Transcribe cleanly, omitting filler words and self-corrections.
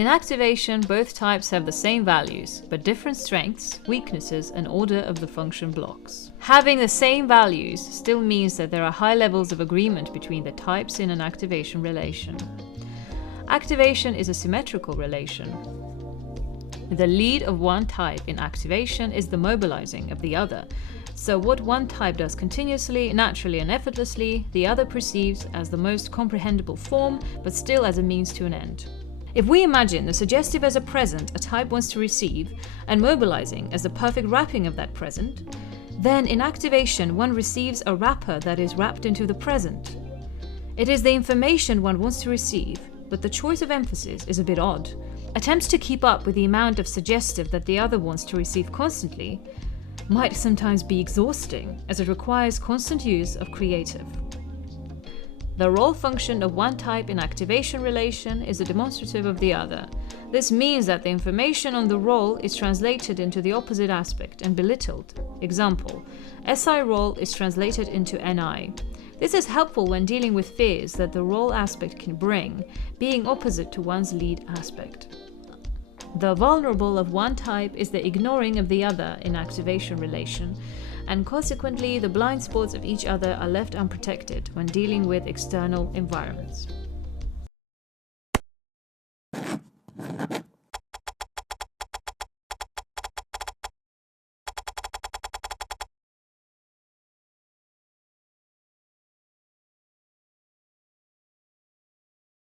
In activation, both types have the same values, but different strengths, weaknesses, and order of the function blocks. Having the same values still means that there are high levels of agreement between the types in an activation relation. Activation is a symmetrical relation. The lead of one type in activation is the mobilizing of the other. So what one type does continuously, naturally, and effortlessly, the other perceives as the most comprehensible form, but still as a means to an end. If we imagine the suggestive as a present a type wants to receive, and mobilizing as the perfect wrapping of that present, then in activation one receives a wrapper that is wrapped into the present. It is the information one wants to receive, but the choice of emphasis is a bit odd. Attempts to keep up with the amount of suggestive that the other wants to receive constantly might sometimes be exhausting, as it requires constant use of creative. The role function of one type in activation relation is a demonstrative of the other. This means that the information on the role is translated into the opposite aspect and belittled. Example, SI role is translated into NI. This is helpful when dealing with fears that the role aspect can bring, being opposite to one's lead aspect. The vulnerable of one type is the ignoring of the other in activation relation, and consequently the blind spots of each other are left unprotected when dealing with external environments.